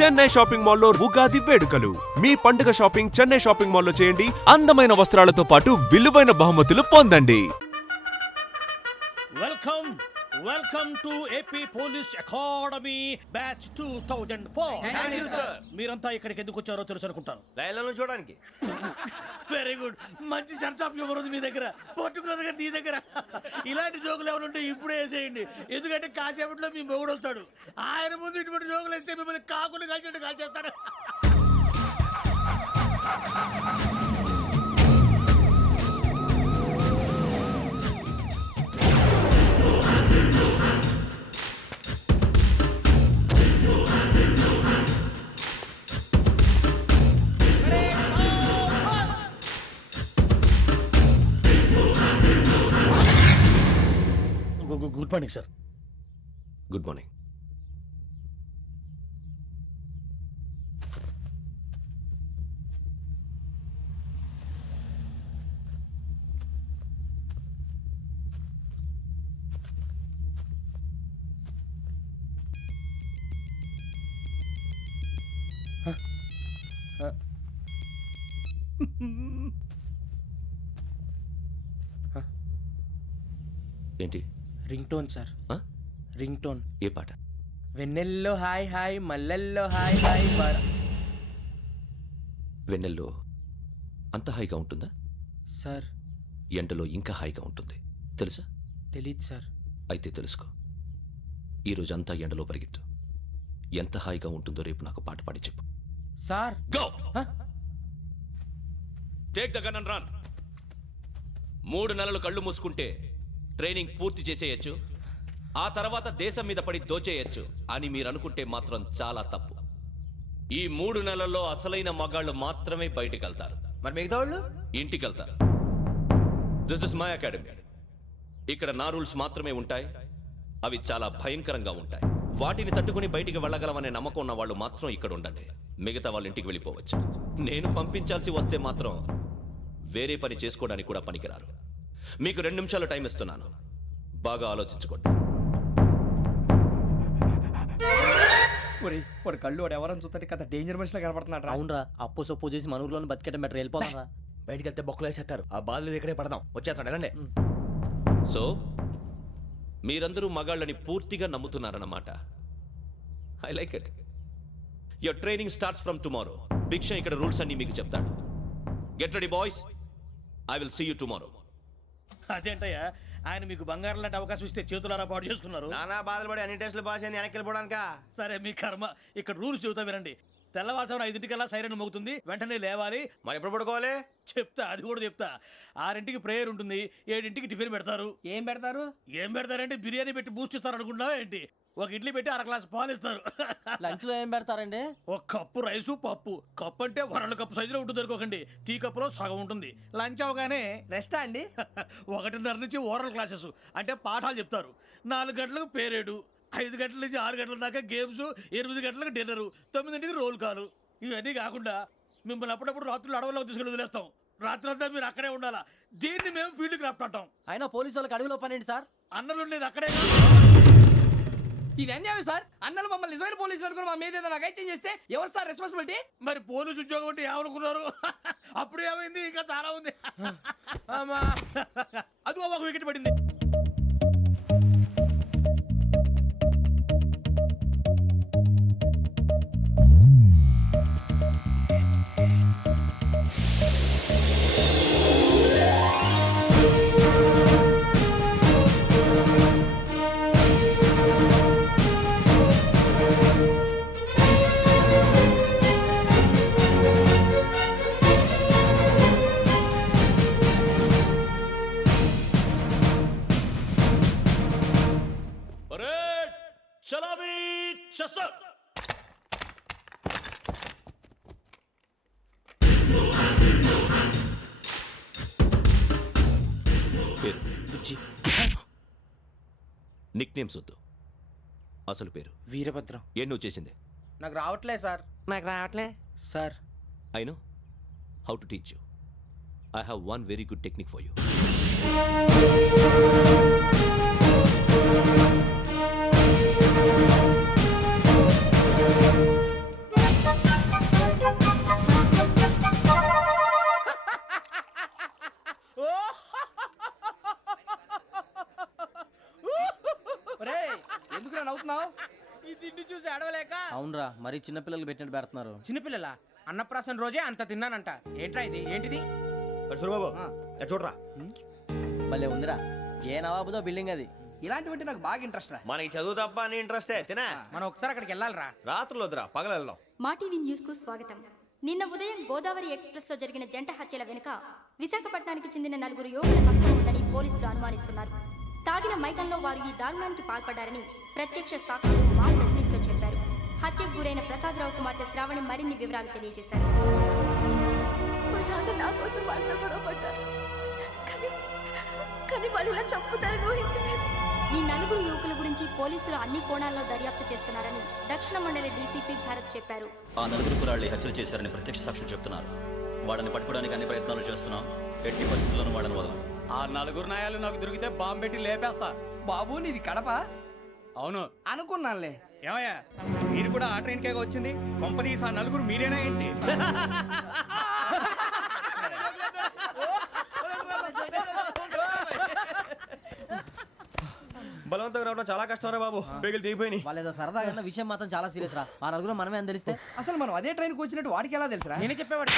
Chennai shopping మాల్లో ఉగాది వేడుకలు. మీ పండుగ షాపింగ్ చెన్నై షాపింగ్ మాల్లో చేయండి. అందమైన వస్త్రాలతో పాటు విలువైన బహుమతులు పొందండి. Welcome to AP police academy batch 2004. Thank you sir. మీరంతా ఇక్కడికి ఎందుకు వచ్చారో తెలుసు అనుకుంటాను. లైన్లను చూడడానికి. Very good. మంచి సెన్స్ ఆఫ్ హ్యూమర్ ఉంది మీ దగ్గర, పర్టికులర్ గా నీ దగ్గర. ఇలాంటి జోకులు ఏమైనా ఉంటే ఇప్పుడే వేసేయండి, ఎందుకంటే కాసేపట్లో మీ మొగుడు వస్తాడు. ఆయన ముందు ఇటువంటి జోకులు వేస్తే మిమ్మల్ని కాకులు కాల్చేట్టు కాల్చేస్తాడు. Good morning sir. Good morning. ఏంటి? Ring tone sir. Ring tone. ఏ పాట? వెన్నెల్లో హాయ్ హాయ్ మల్లెల్లో హాయ్ హాయ్ వెన్నెల్లో అంత హాయిగా ఉంటుందా? సార్ ఎండలో ఇంకా హాయిగా ఉంటుంది తెలుసా? తెలీదు సార్. అయితే తెలుసుకో. ఈరోజు అంతా ఎండలో పరిగెత్తు. ఎంత హాయిగా ఉంటుందో రేపు నాకు పాట పాడి చెప్పు. Sir go. Take the gun and run. 3 నెలలు కళ్ళు మూసుకుంటే ట్రైనింగ్ పూర్తి చేసేయచ్చు, ఆ తర్వాత దేశం మీద పడి దోచేయచ్చు అని మీరు అనుకుంటే మాత్రం చాలా తప్పు. ఈ 3 నెలల్లో అసలైన మగాళ్ళు మాత్రమే బయటికి వెళ్తారు. మరి మిగతా వాళ్ళు ఇంటికి వెళ్తారు. This is my academy. ఇక్కడ నా రూల్స్ మాత్రమే ఉంటాయి. అవి చాలా భయంకరంగా ఉంటాయి. వాటిని తట్టుకుని బయటికి వెళ్ళగలమనే నమ్మకం ఉన్న వాళ్ళు మాత్రం ఇక్కడ ఉండండి. మిగతా వాళ్ళు ఇంటికి వెళ్ళిపోవచ్చు. నేను పంపించాల్సి వస్తే మాత్రం వేరే పని చేసుకోవడానికి కూడా పనికిరారు. మీకు 2 నిమిషాలు టైం ఇస్తున్నాను, బాగా ఆలోచించుకోండి. వాడు కళ్ళు వాడు ఎవరని చూస్తే కదా డేంజర్ మనిషిలో కనపడుతున్నాడు. అవునరా, అప్పు సొప్పు చేసి మన ఊర్లో బతికేయడం బెటర్. వెళ్ళిపోతారా? బయటికి వెళ్తే బొక్కలు వేసేస్తారు. ఆ బాధలు ఇక్కడే పడదాం. వచ్చేస్తాడు వెళ్ళండి. సో మీరందరూ మగాళ్ళని పూర్తిగా నమ్ముతున్నారన్నమాట. I like it. Your training starts from tomorrow. Bhiksha ఇక్కడ రూల్స్ అన్ని మీకు చెప్తాడు. Get ready boys, I will see you tomorrow. అదేంటయ్యా, ఆయన మీకు బంగారం లాంటి అవకాశం ఇస్తే చేతులారా పాటు చేసుకున్నారు. నానా బాధలు పడి అన్ని టెస్టులు పాస్ అయింది, వెనక్కి వెళ్ళిపోవడానికా? సరే మీ కర్మ. ఇక్కడ రూల్స్ చెబుతా వినండి. తెల్లవారుజామున 5 సైరన్ మోగుతుంది, వెంటనే లేవాలి. మరి ఎప్పుడు పడుకోవాలి? చెప్తా, అది కూడా చెప్తా. 6 ప్రేయర్ ఉంటుంది, 7 టిఫిన్ పెడతారు. ఏం పెడతారు? ఏం పెడతారంటే బిర్యానీ పెట్టి బూస్ట్ ఇస్తారు అనుకుంటున్నావా ఏంటి? ఒక ఇడ్లీ పెట్టి 1 గ్లాస్ పాలు ఇస్తారు. లంచ్ లో ఏం పెడతారండి? ఒక కప్పు రైసు పప్పు. కప్పు అంటే 1 కప్పు సైజులో ఉంటుంది అనుకోకండి. టీ కప్పులో సగం ఉంటుంది. లంచ్ అవగానే రెస్టా అండి? 1:30 నుంచి ఓరల్ క్లాసెస్ అంటే పాఠాలు చెప్తారు. 4 గంటలకు పేరేడు, 5 గంటల నుంచి 6 గంటల దాకా గేమ్స్, 8 గంటలకు డిన్నరు, 9ంటికి రోల్ కాలు. ఇవన్నీ కాకుండా మిమ్మల్ని అప్పుడప్పుడు రాత్రులు అడవుల్లో తీసుకెళ్ళి వదిలేస్తాం. రాత్రంతా మీరు అక్కడే ఉండాలా. దీన్ని మేము ఫీల్డ్ క్రాఫ్ట్ అంటాం. అయినా పోలీసు వాళ్ళకి అడవిలో పని ఏంటి సార్? అన్నలు ఉండేది అక్కడే. ఇది అన్యాయం సార్. అన్నలు మమ్మల్ని నిజమైన పోలీసులు అనుకుని మా మీద ఏదైనా చేంజ్ చేస్తే ఎవరు సార్ రెస్పాన్సిబిలిటీ? మరి పోలీసు ఉద్యోగం అంటే ఏమనుకున్నారు? అప్పుడు ఏమైంది, ఇంకా చాలా ఉంది. అది ఒక వికెట్ పడింది. నిక్ నేమ్స్ వద్దు, అసలు పేరు. వీరభద్రం. ఏం నువ్వు చేసింది? నాకు రావట్లే సార్. నాకు రావట్లే sir. I know how to teach you. I have one very good technique for you. రా మరీ చిన్నపిల్లలు పెట్టినట్టు పెడుతున్నారు. చిన్నపిల్లల అన్నప్రాసన రోజే అంత తిన్నానంట. ఏంట్రా ఇది? ఏంటిది? సూరిబాబు చూడరా, భలే ఉందిరా. ఏ నవాబుదో బిల్డింగ్ అది. ఇలాంటివంటే నాకు బాగా ఇంట్రెస్ట్ రా. మనకి చదువు తప్ప అని ఇంట్రెస్టే తినా. మనం ఒకసారి అక్కడికి వెళ్ళాలిరా. రాత్రులు వద్దురా, పగలు వెళ్దాం. మా టీవీ న్యూస్ కు స్వాగతం. నిన్న ఉదయం గోదావరి ఎక్స్ప్రెస్ లో జరిగిన జంట హత్యల వెనుక విశాఖపట్నానికి చెందిన 4 యువకుల హస్తం ఉందని పోలీసులు అనుమానిస్తున్నారు. తాగిన మైకంలో వారు ఈ దారుణానికి పాల్పడ్డారని ప్రత్యక్ష సాక్షులు మా ప్రతినిధితో చెప్పారు. హత్యకు గురైన ప్రసాదరావు కుమార్తె శ్రావణి మరిన్ని వివరాలు తెలియజేశారు. మా నాన్న నా కోసం వాళ్ళతో గొడవ పడ్డారు, కానీ వాళ్ళు ఇలా చంపుతారని ఊహించలేదు. ఈ 4 యువకుల గురించి పోలీసులు అన్ని కోణాల్లో దర్యాప్తు చేస్తున్నారని దక్షిణ మండలి డీసీపీ భరత్ చెప్పారు. ఆ 4 కుర్రాళ్ళు హత్యలు చేశారని ప్రత్యక్ష సాక్షులు చెప్తున్నారు. వాళ్ళని పట్టుకోవడానికి అన్ని ప్రయత్నాలు చేస్తున్నాం. ఎట్టి పరిస్థితుల్లోనూ వాళ్ళని వదలం. ఆ 4 నాయాలు నాకు దొరికితే బాంబు పెట్టి లేపేస్తా. బాబు నీది కడప అవును. అనుకున్నానులే. ఏమయ్యా, మీరు కూడా ఆ ట్రైన్ కేగా వచ్చింది? కంపెనీస్ ఆ 4 మీరేనా ఏంటి? బలవంతంగా రావడం చాలా కష్టం రా బాబు, పేగులు తీగిపోయినాయి. వాళ్ళేదో సరదాగా విషయం మాత్రం చాలా సీరియస్ రా. ఆ నలుగురు మనమే అని తెలిస్తే అసలు మనం అదే ట్రైన్కి వచ్చినట్టు వాడికి ఎలా తెలుసురా? నేనే చెప్పేవాడు.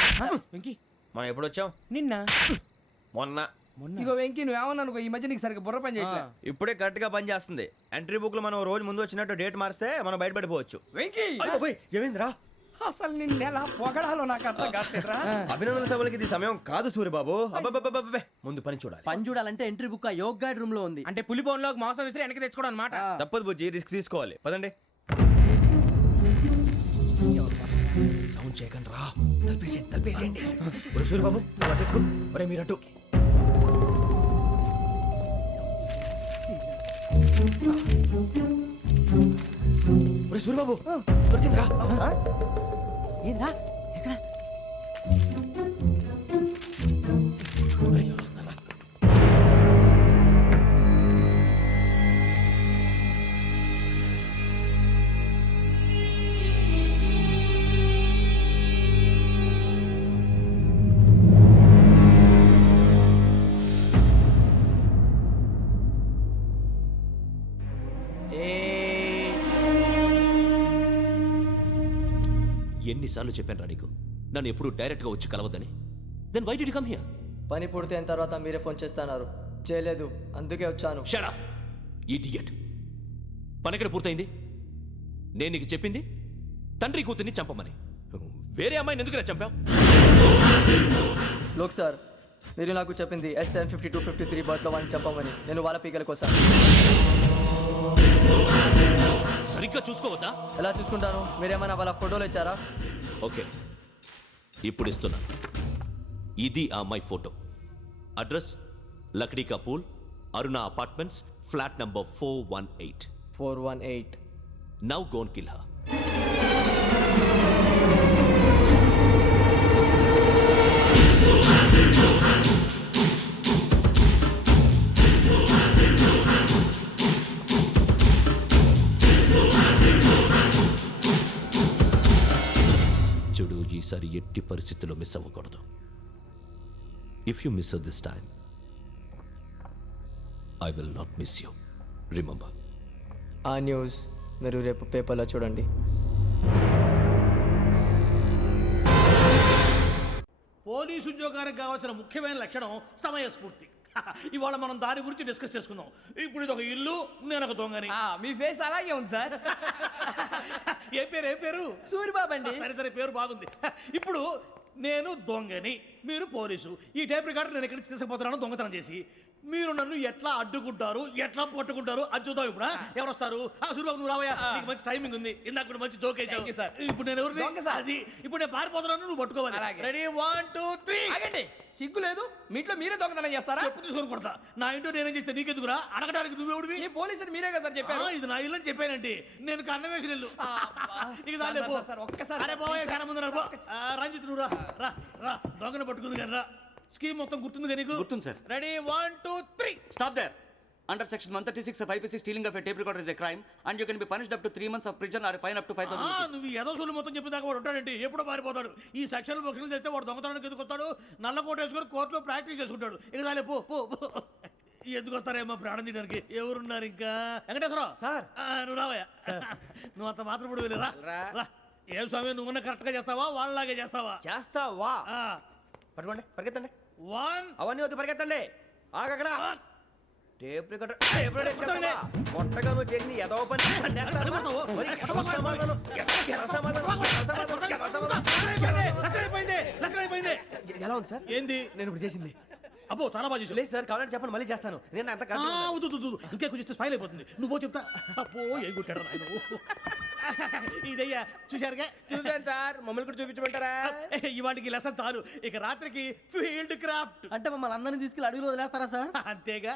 వెంకీ, మనం ఎప్పుడు వచ్చాం? నిన్న మొన్న. ఇగో వెంకీ నువ్వేమన్నా అనుకో, ఈ మధ్య నీకు సరిగ్గా బుర్ర పని చేయట్లే. ఇప్పుడే కరెక్ట్ గా పని చేస్తుంది. ఎంట్రీ బుక్ లో మనం రోజు ముందు వచ్చినట్టు డేట్ మారిస్తే మనం బయటపడిపోవచ్చు. వెంకీ, ఏమైందిరా? అసలు నిన్న ఎలా పొగడాలో నాకు అర్థం కాట్లేదురా. అభినందన సభలకి ఇది సమయం కాదు సూరిబాబు. అబ్బబ్బబ్బబ్బబ్బే, ముందు పని చూడాలి. పని చూడాలంటే ఎంట్రీ బుక్ ఆ యోగ్ గైడ్ రూమ్ లో ఉంది. అంటే పులి బోన్లోకి మాంసం విసిరి వెనక్కి తెచ్చుకోవడం అనమాట. తప్పదు బుజ్జి, రిస్క్ తీసుకోవాలి. పదండి. సౌండ్ చేయకండి రా. తలపేసేయండి. ఒరే సూరిబాబు, నువ్వు అటు ఎక్కు. ఒరే మీరు అటు. ఒరే సూరిబాబు, దొరికిందిరా. ఏంద్రా ఎక్కడ? ఒరే, ఎవరు వస్తున్నారా? ఎన్నిసార్లు చెప్పాను నీకు నన్ను ఎప్పుడు డైరెక్ట్గా వచ్చి కలవద్దని? Then why did you come here? పని పూర్తయిన తర్వాత మీరే ఫోన్ చేస్తున్నారు. చేయలేదు, అందుకే వచ్చాను. Shut up idiot. పని ఎక్కడ పూర్తయింది? నేను నీకు చెప్పింది తండ్రి కూతుర్ని చంపమని. వేరే అమ్మాయిని ఎందుకు చంపావు? లోక్ సార్, మీరు నాకు చెప్పింది SN5253 బర్త్లో వాడిని చంపమని. నేను వాళ్ళ పీకల కోసం. సరిగ్గా చూసుకోవద్దా? ఎలా చూసుకుంటాను? మీరేమైనా వాళ్ళ ఫోటోలు ఇచ్చారా? ఓకే, ఇప్పుడు ఇస్తున్నా. ఇది ఆ అమ్మాయి ఫోటో. అడ్రస్ లక్డీ కా pool, Aruna apartments, flat number 418. 418. Now go and kill her. చూడు, ఈసారి ఎట్టి పరిస్థితుల్లో మిస్ అవ్వకూడదు. If you miss this time I will not miss you. Remember. ఆ న్యూస్ మీరు రేపు పేపర్లో చూడండి. పోలీసు ఉద్యోగానికి కావాల్సిన ముఖ్యమైన లక్షణం సమయస్ఫూర్తి. ఇవాళ మనం దాని గురించి డిస్కస్ చేసుకుందాం. ఇప్పుడు ఇది ఒక ఇల్లు, నేను ఒక దొంగని. మీ ఫేస్ అలాగే ఉంది సార్. ఏ పేరు? సూరిబాబు అండి. సరే పేరు బాగుంది. ఇప్పుడు నేను దొంగని, మీరు పోలీసు. ఈ టైప్ రికార్డు నేను ఎక్కడికి తీసుకుపోతున్నాను దొంగతనం చేసి. మీరు నన్ను ఎట్లా అడ్డుకుంటారు, ఎట్లా పట్టుకుంటారు అది చూద్దాం. ఇప్పుడు ఎవరు వస్తారు? సూరిబాబు నువ్వు రావయ్యా, నీకు మంచి టైమింగ్ ఉంది. ఇందాక కూడా మంచి జోక్ వేసావు సార్. ఇప్పుడు నేను ఎవరు? దొంగ సార్. అది ఇప్పుడు నేను పారిపోతున్నాను, నువ్వు పట్టుకోవాలి. రెడీ 1 2 3. ఆగండి, సిగ్గు లేదు? మీ ఇంట్లో మీరే దొంగతనం చేస్తారా? చెప్పు తీసుకొని కొడతా. నా ఇంటో నేనేం చేస్తే నీకెందుకురా? అడగడానికి నువ్వెవడివి? ఈ పోలీసులు మీరే కదా సార్ చెప్పారు. ఇది నా ఇల్లు అని చెప్పానండి. నేను కన్నం వేసిన ఇల్లు. ఇక చాలే పో. ఒక్కసారి అరే బావయ్య, కన్నం ముందు రా. రంజిత్ నువ్వు రా. దొంగను పట్టుకుంది కానీ రా. స్కీమ్ మొత్తం గుర్తుంది కదా నీకు? గుర్తుంది sir. Ready 1 2 3. Stop there. Under section 136 of IPC, stealing of a tape recorder is a crime and you can be punished up to 3 months of prison or a fine up to 5,000 rupees. నువ్వు ఏదో సూలు మొత్తం చెప్పేదాకా వాడు ఉంటాడండి. ఎప్పుడో పారిపోతాడు. ఈ section బుక్స్లు చేస్తే వాడు దొంగతనానికి ఎదుకొస్తాడు. నల్ల కోట వేసుకొని కోర్టులో ప్రాక్టీస్ చేసుకుంటాడు. ఇక చాలే పో. ఎందుకు వస్తారేమో ప్రాణం తీయడానికి ఎవరున్నారు ఇంకా వెంకటేశ్వరరావు సార్. నువ్వు రావయ్యా నువ్వు అంత మాత్రం ఇప్పుడు వెళ్ళి రా ఏం స్వామి నువ్వున్న కరెక్ట్ గా చేస్తావా వాళ్ళలాగే చేస్తావా చేస్తావా పట్టుకోండి పరిగెత్తండి వన్ అవన్నీ వద్దు పరిగెత్తండి ఆగక్కడ టేప్ రికార్డర్ కొట్టగా నువ్వు చేసిన ఏదో పని ఎలా ఉంది సార్ ఏంది నేను ఇప్పుడు చేసింది అబ్బో చాలా బాగా చేసావు. లేదు సార్ కావాలంటే చెప్పండి మళ్ళీ చేస్తాను నేను అంత ఆ, వద్దు, వద్దు, వద్దు. ఇంకే కొంచెం స్మైల్ అయిపోతుంది నువ్వు చెప్తా అబ్బో ఏ కొట్టాడు నాయన ఇదయ్యా చూశారుగా చూసాను సార్ మమ్మల్ని కూడా చూపించమంటారా ఇవాటికి లెసన్ చాలు ఇక రాత్రికి ఫీల్డ్ క్రాఫ్ట్ అంటే మమ్మల్ని అందరినీ తీసుకెళ్ళి అడుగులో వదిలేస్తారా సార్? అంతేగా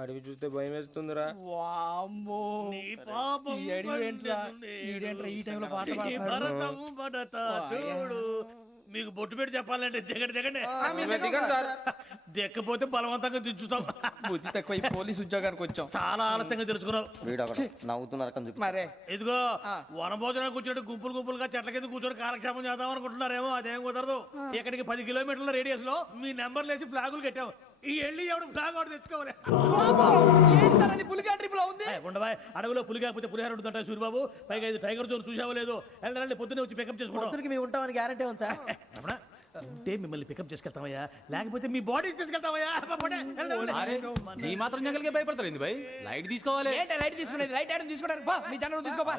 అడవి చూస్తే భయం వేస్తుందిరా వామ్మో నీ పాపం ఈ అడివి ఏంట్రా? ఈడేంట్రా ఈ టైంలో పాట పాడుతున్నాడు? భరతం భరత చూడు మీకు బొట్టు పెట్టి చెప్పాలంటే దిగండి దిగండి దిక్కపోతే బలవంతంగా దించుతాం బుద్ధి తక్కువ ఈ పోలీస్ ఉద్యోగానికి వచ్చాం. చాలా ఆలస్యంగా తెలుసుకున్నావు వీడు అక్కడ నవ్వుతున్నారు కని చెప్పి మరే ఇదిగో వనభోజనానికి కూర్చోటి గుంపులు గుంపులుగా చెట్ల కింద కూర్చొని కాలక్షేపం చేద్దాం అనుకుంటున్నారేమో అదేం కుదరదు ఇక్కడికి 10 కిలోమీటర్ల రేడియస్ లో మీ నెంబర్లు వేసి ఫ్లాగులు కట్టాం ఈ వెళ్ళి ఎవడు ఫ్లాగ్ ఒకటి తెచ్చుకోవాలి ఏంటి సార్ అది పులిగా ట్రిప్ లో ఉంది? ఉండవా అడవిలో పులి కాకపోతే పులిహార ఉంటుంటా సూరిబాబు పైగా ఇది టైగర్ జోన్ చూసావో లేదో వెళ్ళండి పొద్దున్నే వచ్చి పికప్ చేసుకుంటాం పొద్దురికి మేము ఉంటామని గ్యారంటీ ఉంది సార్. రమణ, ఉంటే మిమ్మల్ని పికప్ చేసుకెళ్తామయ్యా లేకపోతే మీ బాడీ తీసుకెళ్తామయ్యా పోనీ, వెళ్ళండి. ఈ మాత్రం జంగల్కే భయపడతారు ఏంది భయ్? లైట్ తీసుకోవాలి. ఏంటి లైట్ తీసుకునేది? లైట్ ఆడని తీసుకోవడానికి బా మీ జనం తీసుకోబా.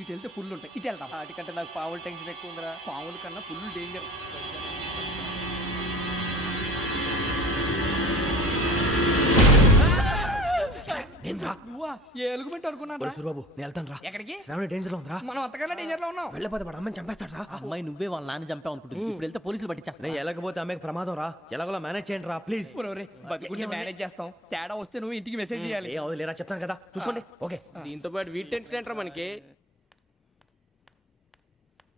ఇటు వెళ్తే పుల్లు ఉంటాయి, ఇటు వెళ్తాం. వాటికంటే నాకు పావులు టెన్షన్ ఎక్కువ ఉందిరా. పాముల కన్నా పుల్లు డేంజర్. నేను రా నువ్వా ఏ ఎలుగుబెట్టి అనుకున్నాను రా. సూరిబాబు నేను వెళ్తాను రా ఎక్కడికి? శ్రావణి డేంజర్ లో ఉందిరా మనం అంతకన్నా డేంజర్ లో ఉన్నాం. వెళ్ళపోతే వాడు అమ్మని చంపేస్తాడు రా అమ్మాయి నువ్వే వాళ్ళ నాన్న చంపావు అనుకుంటుంది. ఇప్పుడు వెళ్తే పోలీసులు పట్టించేస్తా. నేను వెళ్ళకపోతే అమ్మకి ప్రమాదం రా ఎలాగోలా మేనేజ్ చేయండి రా ప్లీజ్ ఒరేయ్, బతుకుంటే మేనేజ్ చేస్తాం. తేడా వస్తే నువ్వు ఇంటికి మెసేజ్ చేయాలి. ఏ అవదు లేరా చెప్తాను కదా చూసుకోండి ఓకే దీంతో పాటు వీటి టెన్షన్ ఏంట్రా మనకి?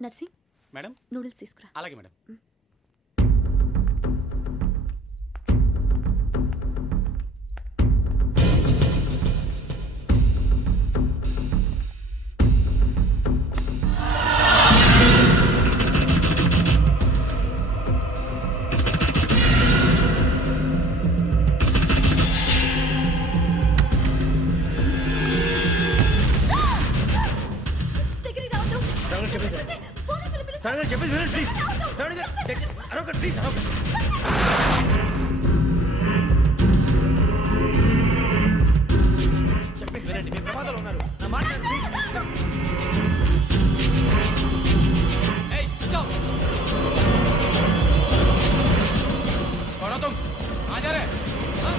నర్సి మేడం నూడిల్స్ తీసుకురా. అలాగే మేడం. దగ్గరికి రావద్దు. శ్రావణి చెప్పేది పోలీసులు పిలుస్తారు. శ్రావణి చెప్పేది వినండి ప్లీజ్ శ్రావణి గారు అరొకటి ప్లీజ్ చెప్పేది వినండి మీరు ప్రమాదాలు ఉన్నారు నా మాట ఏయ్ चुप कौन हो तुम? कहाँ जा रहे? हाँ?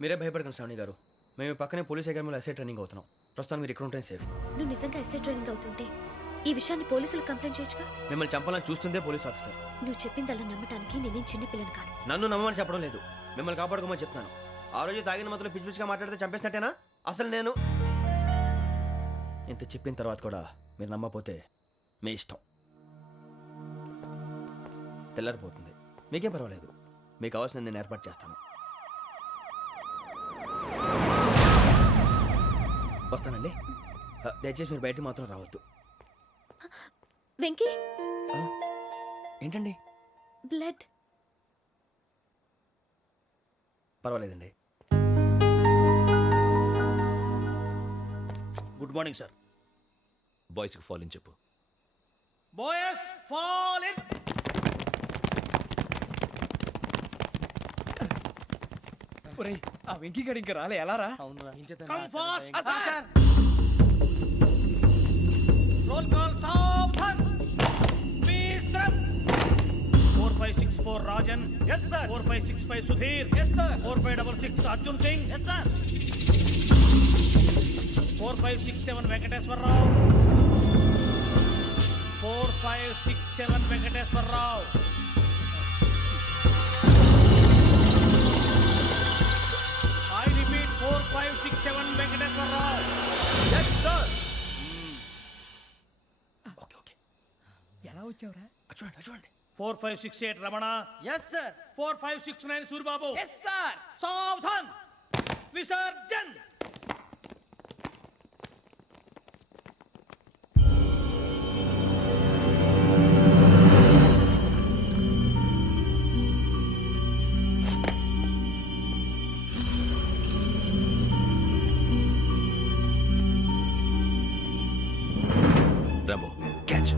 మీరే భయపడకండి శ్రావణి గారు మేము పక్కనే పోలీస్ అకాడమీలో ఎస్ఐ ట్రైనింగ్ అవుతున్నాం ప్రస్తుతం మీరు ఇక్కడ ఉంటే సేఫ్ నువ్వు నిజంగా ఎస్ఐ ట్రైనింగ్ అవుతుంటే ఈ విషయాన్ని పోలీసులకు కంప్లైంట్ చేయొచ్చుగా. మిమ్మల్ని చంపాలని చూస్తుందే పోలీస్ ఆఫీసర్ నువ్వు చెప్పిందల్లా నమ్మటానికి నేనేం చిన్నపిల్లని కాను. నన్ను నమ్మమని చెప్పడం లేదు మిమ్మల్ని కాపాడుకోమని చెప్తున్నాను ఆ రోజు తాగిన మొదలు పిచ్చి పిచ్చిగా మాట్లాడితే చంపేసినట్టేనా అసలు నేను ఇంత చెప్పిన తర్వాత కూడా మీరు నమ్మపోతే మీ ఇష్టం తెల్లారిపోతుంది మీకేం పర్వాలేదు మీకు కావాల్సిన నేను ఏర్పాటు చేస్తాను వస్తానండి దయచేసి మీరు బయటికి మాత్రం రావద్దు వెంకీ ఏంటండి బ్లడ్. పర్వాలేదండి గుడ్ మార్నింగ్ సార్ బాయ్స్కి ఫాలోని చెప్పు బాయ్స్ ఫాల్ ఇన్. ఒరేయ్ ఆ వెంకీ గడి ఇంకా రాలే ఎలా రా? Come fast sir. Roll call సావధాన్. విశ్రమ్. 4564 Rajan. Yes, sir. 4565 Sudheer. Yes, sir. 4566 Arjun Singh. Yes, sir. 4567 Venkateswararao. 4567 Venkateswararao. I repeat 4567 Venkateswararao. Yes, sir. Okay okay. ఎలా వచ్చావురా? చూడండి. 4568 Ramana. Yes sir. 4569 Suribabu. Yes sir. సావధాన్. విసర్జన్. Rambo catch.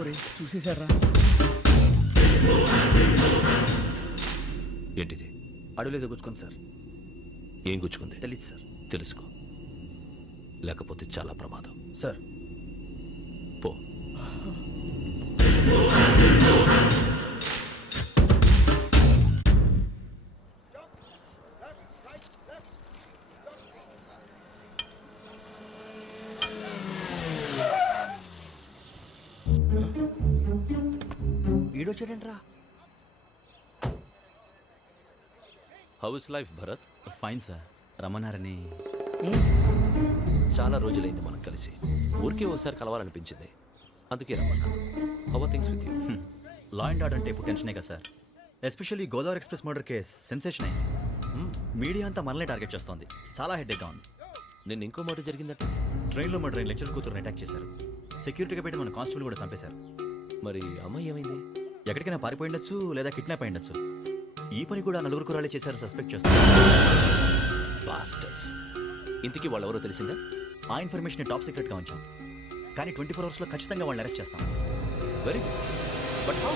ఒరేయ్ చూసేశారా? ఏంటిది? అడవిలో గుచ్చుకుంది సార్. ఏం గుచ్చుకుంది? తెలీదు సార్. తెలుసుకో, లేకపోతే చాలా ప్రమాదం. సార్ పో. ఈడొచ్చాడేంట్రా? How is life Bharat? Fine sir. రమ్మన్నారని. చాలా రోజులైంది మనం కలిసి. ఊరికే ఒకసారి కలవాలనిపించింది, అందుకే రమ్మన్నా. How are things with you? Law and order అంటే ఇప్పుడు టెన్షనే కదా sir. Especially Godavari express murder case sensation అయింది. మీడియా అంతా మనల్ని టార్గెట్ చేస్తోంది. చాలా హెడ్ఏక్గా ఉంది. నేను ఇంకో మాట జరిగిందట. ట్రైన్లో మా ట్రైన్ లెక్చర్ కూతురుని అటాక్ చేశారు. సెక్యూరిటీగా పెట్టి మన కానిస్టేబుల్ కూడా చంపేశారు. మరి అమ్మాయి ఏమైంది? ఎక్కడికైనా పారిపోయి ఉండొచ్చు, లేదా కిడ్నాప్ అయి ఉండొచ్చు. ఈ పని కూడా నలుగురు కురాలే చేశారు సస్పెక్ట్ చేస్తారు. బాస్టర్స్. ఇంతకీ వాళ్ళెవరో తెలిసిందా? ఆ ఇన్ఫర్మేషన్ టాప్ సీక్రెట్గా ఉంచాం, కానీ 24 అవర్స్లో ఖచ్చితంగా వాళ్ళని అరెస్ట్ చేస్తాం. Very good. But how?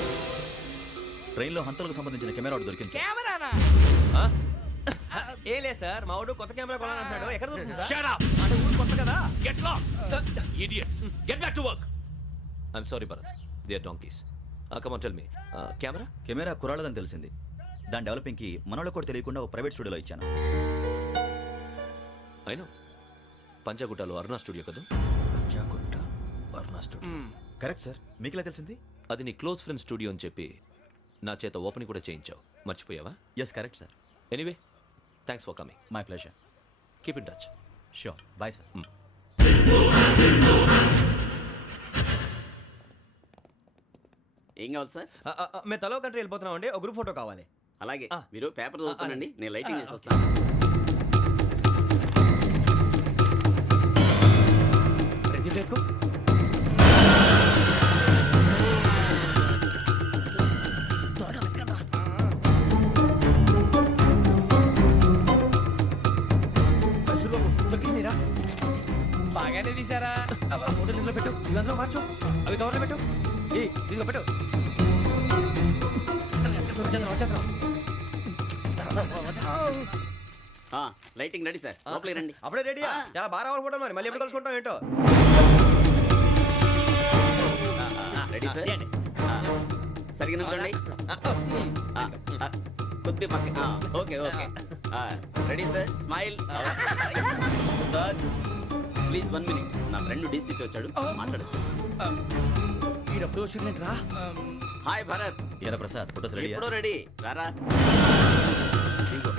ట్రైన్లో హంతలకు సంబంధించిన కెమెరా ఒకటి దొరికింది సార్. కెమెరానా? ఏలే సార్, మా వాడు కొత్త కెమెరా కొనాలంటున్నాడు. ఎక్కడ దొరుకుతుంది సార్? Shut up! అంటే ఊరు కొత్త కదా. Get lost! Idiots! Get back to work! I'm sorry, Bharat. They are donkeys. Come on, tell me. Camera? Camera కురాలదని తెలిసింది. దాని డెవలపింగ్కి మనలో కూడా తెలియకుండా ఒక ప్రైవేట్ స్టూడియోలో ఇచ్చాను. I know. పంజాగుట్టలో అరుణా స్టూడియో కదా? పంజాగుట్ట వర్ణ స్టూడియో. Correct sir. మీకు ఎలా తెలిసింది? అది నీ క్లోజ్ ఫ్రెండ్ స్టూడియో అని చెప్పి నా చేత ఓపెనింగ్ కూడా చేయించావు. మర్చిపోయావా? Yes correct sir. Anyway, thanks for coming. My pleasure. Keep in touch. Sure. Bye sir. ఏం కావాలి సార్? మేము తలో కంట్రీ వెళ్ళిపోతున్నాం అండి. ఒక గ్రూప్ ఫోటో కావాలి. అలాగే ఆ. మీరు పేపర్ చదువుతానండి, నేను లైటింగ్ చేసి ఓకే. వస్తాను. ప్రదీప్ ఎక్కు. దొరికిందిరా. బాగానే తీసారా? ఫోటోలు ఇందులో పెట్టు. ఇవందరూ మార్చు. అవి కవర్లో పెట్టు. ఇదిగో పెట్టు. వచ్చేద్దాం. లైటింగ్ రెడీ సార్, లోపలికి రండి. అప్పుడే రెడీ. చాలా బాగా రావాలి ఫోటో. మరి మళ్ళీ ఎప్పుడు కలుసుకుంటాం ఏంటో. Ready sir. సరిగ్గా నిల్చోండి. కొద్ది పక్క. Okay okay. Ready sir. Smile. Please 1 minute. నా ఫ్రెండ్ డీసీపీ వచ్చాడు, మాట్లాడచ్చు. ఈడప్పుడు వచ్చిందంటరా. హాయ్ భరత్. ఏరా ప్రసాద్, ఫోటోస్ రెడీ? ఎప్పుడో రెడీ. రారా. ఇదిగో,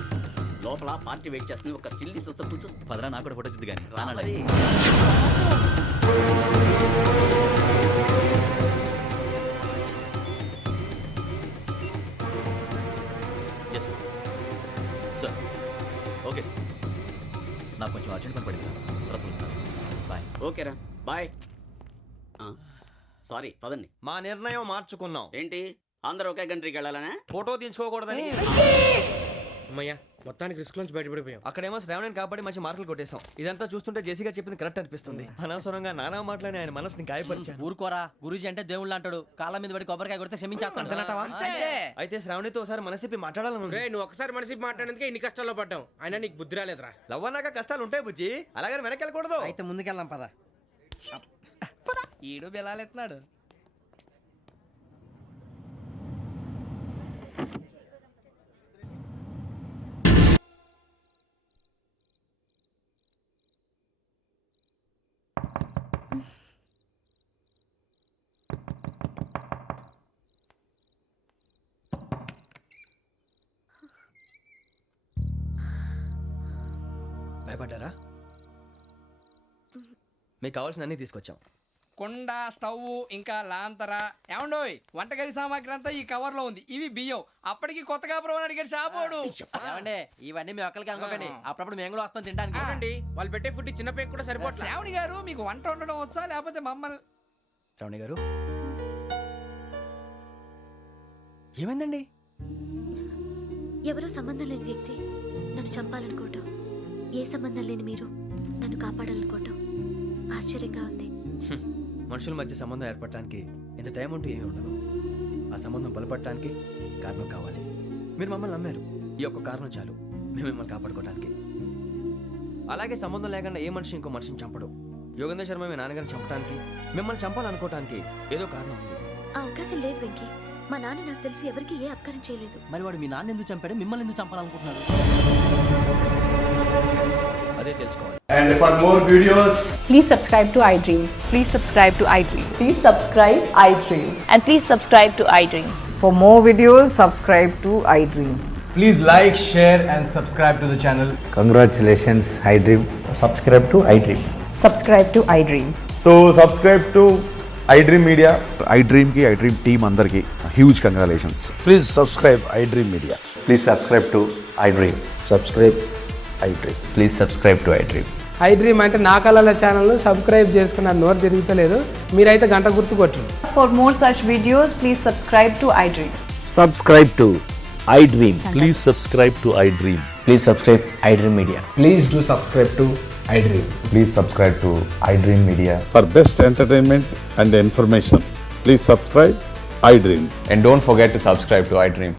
లోపల పార్టీ వెయిట్ చేస్తుంది. ఒక స్టిల్ తీసి వస్తా, కూర్చో. పదరా, నాకు కూడా ఫోటో చూద్దు కానీ. రా మరి. ఓకేరా బాయ్. సారీ పదండి. మా నిర్ణయం మార్చుకున్నాం. ఏంటి అందరూ ఒకే కంట్రీకి వెళ్ళాలనే? ఫోటో తీసుకోకూడదని. అమ్మయ్యా మొత్తానికి రిస్క్ నుంచి బయటపడిపోయాం. అక్కడేమో శ్రావణిని కాబట్టి మంచి మార్కులు కొట్టేశాం. ఇదంతా చూస్తుంటే జేసీగా చెప్పింది కరెక్ట్ అనిపిస్తుంది. అనవసరంగా నానా మాటలని ఆయన మనసుని గాయపరిచాను. ఊరుకోరా, గురూజీ అంటే దేవుళ్ళు అంటాడు. కాళ్ళ మీద పడి కొబ్బరికాయ కొడితే క్షమించేస్తాడు. అయితే శ్రావణితో ఒకసారి మనసిప్పి మాట్లాడాలను. రే నువ్వు ఒకసారి మనిషి మాట్లాడేందుకే ఇన్ని కష్టాల్లో పడ్డాం. అయినా నీకు బుద్ధి రాలేదురా. లవ్ అన్నాక కష్టాలు ఉంటాయి బుజ్జి, అలాగని వెనక్కి వెళ్ళకూడదు. అయితే ముందుకెళ్దాం పద. ఈడు బెలాలెత్తున్నాడు. భయపడ్డారా? మీకు కావాల్సిన అన్ని తీసుకొచ్చాం. కుండ, స్టవ్, ఇంకా లాంతర. ఏమండోయ్, వంటగది సామాగ్రి అంతా ఈ కవర్ లో ఉంది. ఇవి బియ్యం. అప్పటికి కొత్తగా బ్రౌన్ అడిగాడు షాపోడు. ఏమండి ఇవన్నీ మీ ఒక్కరికి అనుకోకండి, అప్పుడప్పుడు మేము కూడా వస్తాం తినడానికి. చూడండి వాళ్ళు పెట్టే ఫుడ్ చిన్న పేక్ కూడా సరిపోతుంది. శ్రావణి గారు మీకు వంట వండడం వచ్చా లేకపోతే మమ్మల్ని? శ్రావణి గారు ఏమైందండి? ఎవరో సంబంధం లేని వ్యక్తి నన్ను చంపాలనుకోవటం, ఏ సంబంధం లేని మీరు నన్ను కాపాడాలనుకోవటం ఆశ్చర్యంగా ఉంది. మనుషుల మధ్య సంబంధం ఏర్పడటానికి ఇంత టైం ఉంటూ ఏమీ ఉండదు. ఆ సంబంధం బలపడటానికి కారణం కావాలి. మీరు మమ్మల్ని నమ్మారు, ఈ ఒక్క కారణం చాలు మేము మిమ్మల్ని కాపాడుకోవడానికి. అలాగే సంబంధం లేకుండా ఏ మనిషి ఇంకో మనిషిని చంపడు. యోగేంద్ర శర్మ మీ నాన్నగారిని చంపడానికి, మిమ్మల్ని చంపాలనుకోవటానికి ఏదో కారణం ఉంది. ఆ అవకాశం లేదు వెంకీ. మా నాన్న నాకు తెలిసి ఎవరికి ఏ అపకారం చేయలేదు. మరి వాడు మీ నాన్న ఎందుకు చంపాడు, మిమ్మల్ని ఎందుకు చంపాలనుకుంటున్నాడు? అదే తెలుసుకోవాలి. And for more videos, please subscribe to iDream. Please subscribe to iDream. Please subscribe iDream. And please subscribe to iDream. For more videos, subscribe to iDream. please like, share and subscribe to the channel. Congratulations, iDream. Subscribe to iDream. Subscribe to iDream. So subscribe to iDream Media. iDream ki iDream team andarki huge congratulations. Please subscribe iDream Media. Please subscribe to iDream. Subscribe iDream. Please subscribe to iDream. iDream అంటే నా కళల ఛానల్ను subscribe చేసుకున్న నోరు తిరుగుతలేదు. మీరైతే గంట గుర్తు కొట్టండి. For more such videos, please subscribe to iDream. Subscribe to iDream. Please subscribe to iDream. Please subscribe iDream Media. Please do subscribe to iDream. Please subscribe to iDream Media. For best entertainment and information, please subscribe iDream. And don't forget to subscribe to iDream.